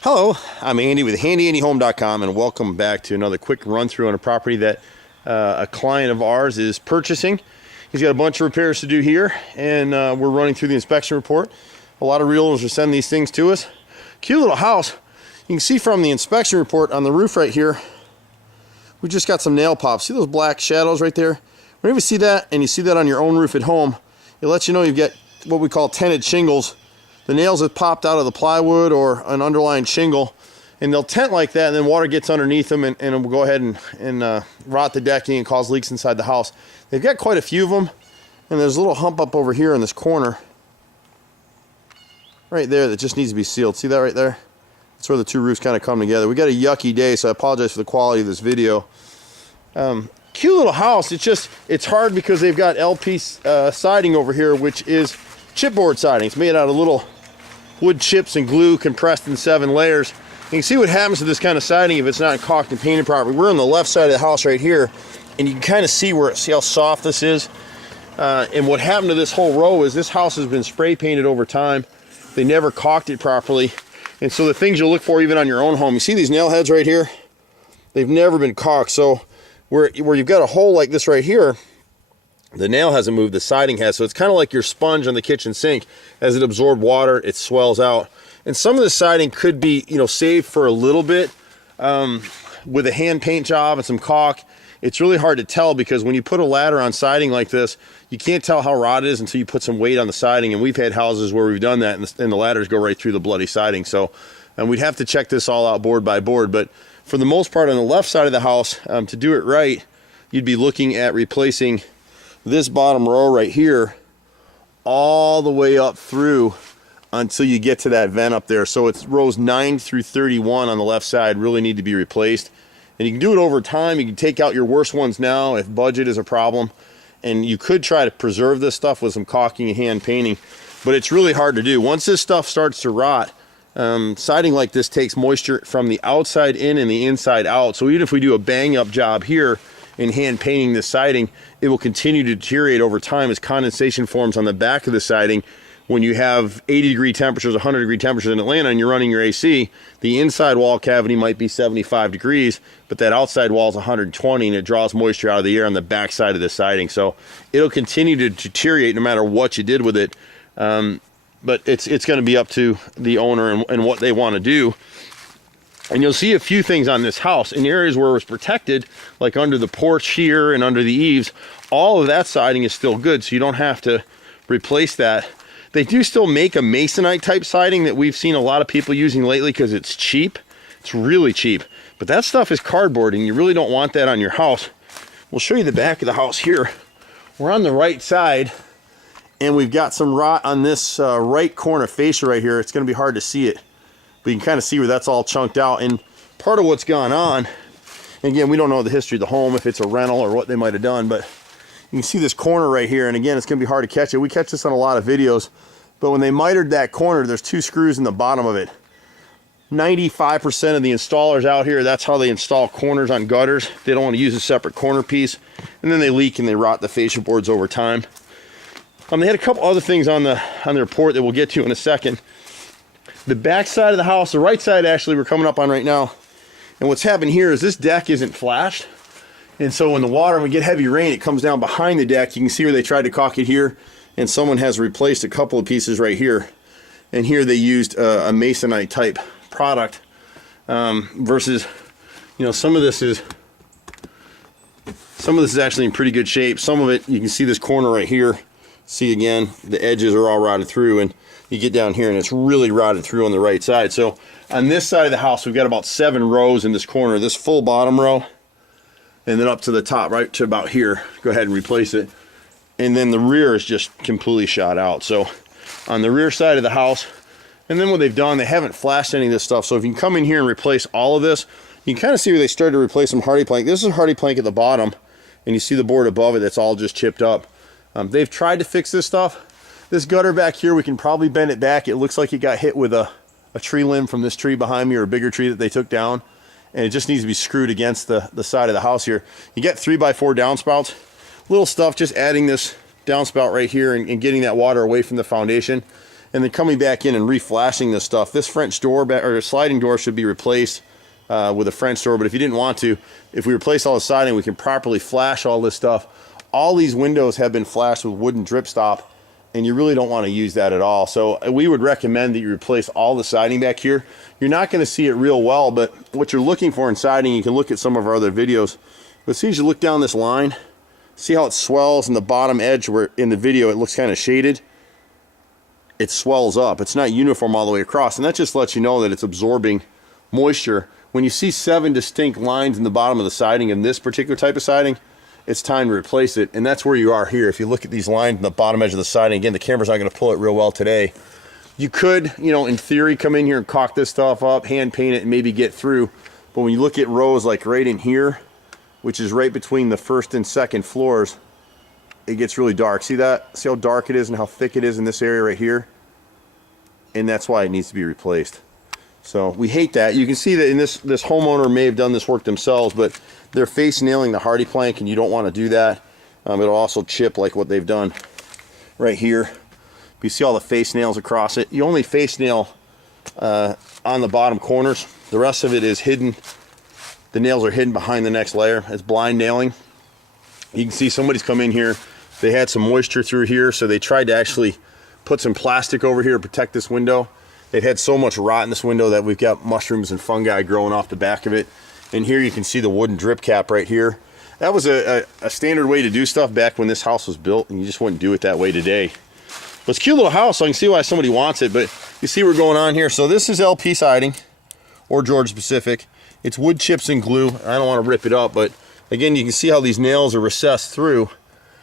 Hello, I'm Andy with HandyAndyHome.com, and welcome back to another quick run through on a property that a client of ours is purchasing. He's got a bunch of repairs to do here, and we're running through the inspection report. A lot of realtors are sending these things to us. Cute little house. You can see from the inspection report on the roof right here, we just got some nail pops. See those black shadows right there? Whenever you see that, and you see that on your own roof at home, it lets you know you've got what we call tented shingles. The nails have popped out of the plywood or an underlying shingle, and they'll tent like that, and then water gets underneath them, and it will go ahead and rot the decking and cause leaks inside the house. They've got quite a few of them, and there's a little hump up over here in this corner right there that just needs to be sealed. See that right there? That's where the two roofs kind of come together. We got a yucky day, so I apologize for the quality of this video. Cute little house. It's hard because they've got LP siding over here, which is chipboard siding. It's made out of little wood chips and glue compressed in 7 layers. You can see what happens to this kind of siding if it's not caulked and painted properly. We're on the left side of the house right here, and you can kind of see how soft this is. And what happened to this whole row is this house has been spray painted over time. They never caulked it properly. And so the things you'll look for even on your own home, you see these nail heads right here? They've never been caulked. So where you've got a hole like this right here, the nail hasn't moved, the siding has. So it's kind of like your sponge on the kitchen sink. As it absorbs water, it swells out. And some of the siding could be, saved for a little bit with a hand paint job and some caulk. It's really hard to tell because when you put a ladder on siding like this, you can't tell how rotted it is until you put some weight on the siding. And we've had houses where we've done that, and the ladders go right through the bloody siding. So we'd have to check this all out board by board. But for the most part, on the left side of the house, to do it right, you'd be looking at replacing this bottom row right here all the way up through until you get to that vent up there. So it's rows 9 through 31 on the left side really need to be replaced. And you can do it over time. You can take out your worst ones now if budget is a problem. And you could try to preserve this stuff with some caulking and hand painting, but it's really hard to do. Once this stuff starts to rot, siding like this takes moisture from the outside in and the inside out. So even if we do a bang up job here in hand painting this siding, it will continue to deteriorate over time as condensation forms on the back of the siding. When you have 80-degree temperatures, 100-degree temperatures in Atlanta and you're running your AC, the inside wall cavity might be 75 degrees, but that outside wall is 120, and it draws moisture out of the air on the back side of the siding. So it'll continue to deteriorate no matter what you did with it. But it's going to be up to the owner and what they want to do. And you'll see a few things on this house in areas where it was protected, like under the porch here and under the eaves. All of that siding is still good, so you don't have to replace that. They do still make a masonite type siding that we've seen a lot of people using lately because it's cheap. It's really cheap. But that stuff is cardboard, and you really don't want that on your house. We'll show you the back of the house here. We're on the right side, and we've got some rot on this right corner fascia right here. It's going to be hard to see it, but you can kind of see where that's all chunked out. And part of what's gone on, and again, we don't know the history of the home, if it's a rental or what they might have done, but you can see this corner right here, and again, it's going to be hard to catch it. We catch this on a lot of videos, but when they mitered that corner, there's 2 screws in the bottom of it. 95% of the installers out here, that's how they install corners on gutters. They don't want to use a separate corner piece, and then they leak and they rot the fascia boards over time. They had a couple other things on the report that we'll get to in a second. The back side of the house, the right side actually we're coming up on right now, and what's happened here is this deck isn't flashed. And so when we get heavy rain, it comes down behind the deck. You can see where they tried to caulk it here, and someone has replaced a couple of pieces right here. And here they used a masonite type product versus, some of this is actually in pretty good shape. Some of it, you can see this corner right here. See again, the edges are all rotted through, and you get down here and it's really rotted through on the right side. So on this side of the house, we've got about 7 rows in this corner, this full bottom row, and then up to the top, right to about here. Go ahead and replace it. And then the rear is just completely shot out. So on the rear side of the house, and then what they've done, they haven't flashed any of this stuff. So if you can come in here and replace all of this, you can kind of see where they started to replace some hardy plank. This is hardy plank at the bottom, and you see the board above it that's all just chipped up. They've tried to fix this stuff. This gutter back here, we can probably bend it back. It looks like it got hit with a tree limb from this tree behind me, or a bigger tree that they took down. And it just needs to be screwed against the side of the house here. You get 3x4 downspouts. Little stuff, just adding this downspout right here and getting that water away from the foundation. and then coming back in and reflashing this stuff. This French door or sliding door should be replaced with a French door, but if you didn't want to, if we replace all the siding, we can properly flash all this stuff. All these windows have been flashed with wooden drip stop, and you really don't want to use that at all. So we would recommend that you replace all the siding back here. You're not going to see it real well, but what you're looking for in siding, you can look at some of our other videos. But see, as you look down this line, see how it swells in the bottom edge where in the video it looks kind of shaded? It swells up. It's not uniform all the way across, and that just lets you know that it's absorbing moisture. When you see 7 distinct lines in the bottom of the siding in this particular type of siding, it's time to replace it, and that's where you are here. If you look at these lines in the bottom edge of the siding, again, the camera's not going to pull it real well today. You could, you know, in theory, come in here and caulk this stuff up, hand paint it, and maybe get through. But when you look at rows like right in here, which is right between the first and second floors, it gets really dark. See that? See how dark it is and how thick it is in this area right here? And that's why it needs to be replaced. So we hate that. You can see that in this homeowner may have done this work themselves, but they're face nailing the hardy plank, and you don't want to do that. It'll also chip like what they've done right here. You see all the face nails across it. You only face nail on the bottom corners. The rest of it is hidden. The nails are hidden behind the next layer. It's blind nailing. You can see somebody's come in here. They had some moisture through here, so they tried to actually put some plastic over here to protect this window. They've had so much rot in this window that we've got mushrooms and fungi growing off the back of it. And here you can see the wooden drip cap right here. That was a standard way to do stuff back when this house was built, and you just wouldn't do it that way today. But it's a cute little house, so I can see why somebody wants it. But you see what's going on here. So this is LP siding, or Georgia Pacific. It's wood chips and glue. I don't want to rip it up, but again, you can see how these nails are recessed through,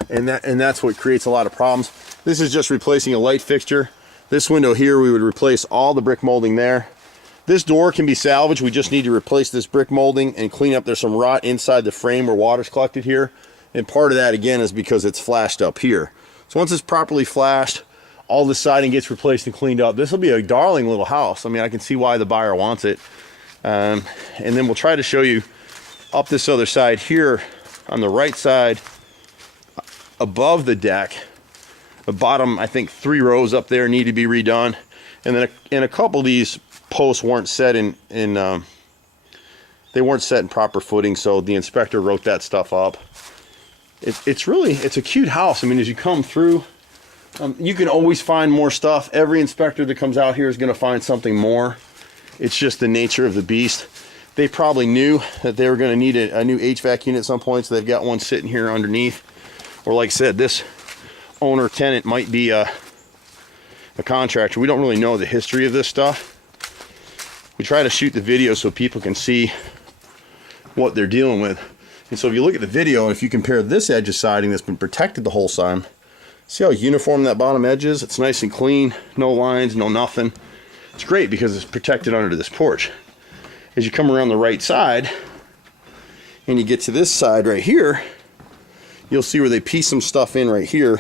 and that's what creates a lot of problems. This is just replacing a light fixture. This window here, we would replace all the brick molding there. This door can be salvaged. We just need to replace this brick molding and clean up. There's some rot inside the frame where water's collected here. And part of that, again, is because it's flashed up here. So once it's properly flashed, all the siding gets replaced and cleaned up. This will be a darling little house. I mean, I can see why the buyer wants it. And then we'll try to show you up this other side here on the right side above the deck. The bottom, I think 3 rows up there need to be redone. And then a couple of these posts weren't set they weren't set in proper footing, so the inspector wrote that stuff up. It's a cute house. I mean, as you come through, you can always find more stuff. Every inspector that comes out here is going to find something more. It's just the nature of the beast. They probably knew that they were going to need a new HVAC unit at some point, so they've got one sitting here underneath. Or like I said, this owner tenant might be a contractor. We don't really know the history of this stuff. We try to shoot the video so people can see what they're dealing with. And so if you look at the video, if you compare this edge of siding that's been protected the whole time, see how uniform that bottom edge is? It's nice and clean, no lines, no nothing. It's great because it's protected under this porch. As you come around the right side and you get to this side right here, you'll see where they piece some stuff in right here.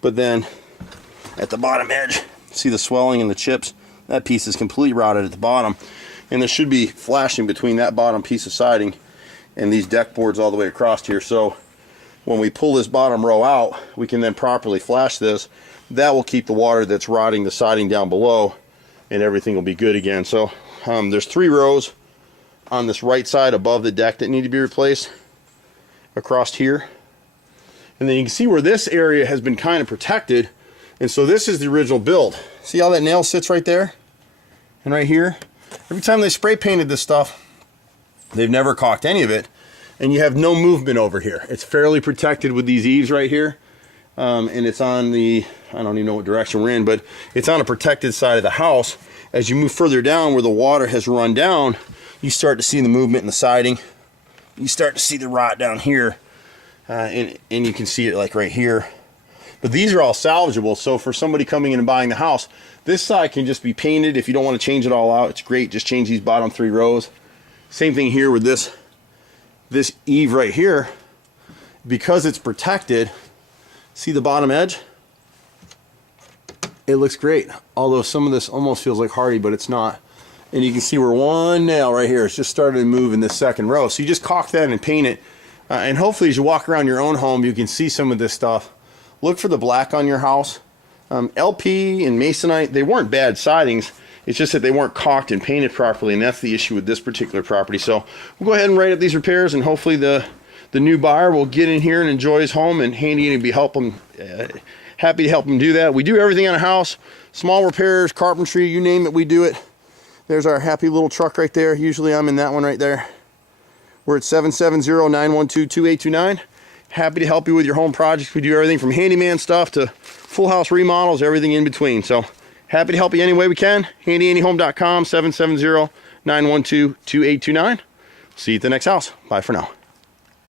But then at the bottom edge, see the swelling and the chips? That piece is completely rotted at the bottom, and there should be flashing between that bottom piece of siding and these deck boards all the way across here. So when we pull this bottom row out, we can then properly flash this. That will keep the water that's rotting the siding down below, and everything will be good again. So there's 3 rows on this right side above the deck that need to be replaced across here. And then you can see where this area has been kind of protected. And so this is the original build. See how that nail sits right there and right here? Every time they spray painted this stuff, they've never caulked any of it, and you have no movement over here. It's fairly protected with these eaves right here, and it's on the, I don't even know what direction we're in, but it's on a protected side of the house. As you move further down where the water has run down, you start to see the movement in the siding. You start to see the rot down here, and you can see it like right here. But these are all salvageable, so for somebody coming in and buying the house, this side can just be painted. If you don't want to change it all out, it's great. Just change these bottom 3 rows. Same thing here with this eave right here. Because it's protected, see the bottom edge? It looks great. Although some of this almost feels like hardy, but it's not. And you can see where one nail right here has just started to move in this second row. So you just caulk that and paint it. And hopefully as you walk around your own home, you can see some of this stuff. Look for the black on your house. LP and masonite, they weren't bad sidings. It's just that they weren't caulked and painted properly, and that's the issue with this particular property. So we'll go ahead and write up these repairs, and hopefully the new buyer will get in here and enjoy his home, and Handy and be happy to help him do that. We do everything on a house, small repairs, carpentry, you name it, we do it. There's our happy little truck right there. Usually I'm in that one right there. We're at 770-912-2829. Happy to help you with your home projects. We do everything from handyman stuff to full house remodels, everything in between. So happy to help you any way we can. HandyAndyHome.com, 770-912-2829. See you at the next house. Bye for now.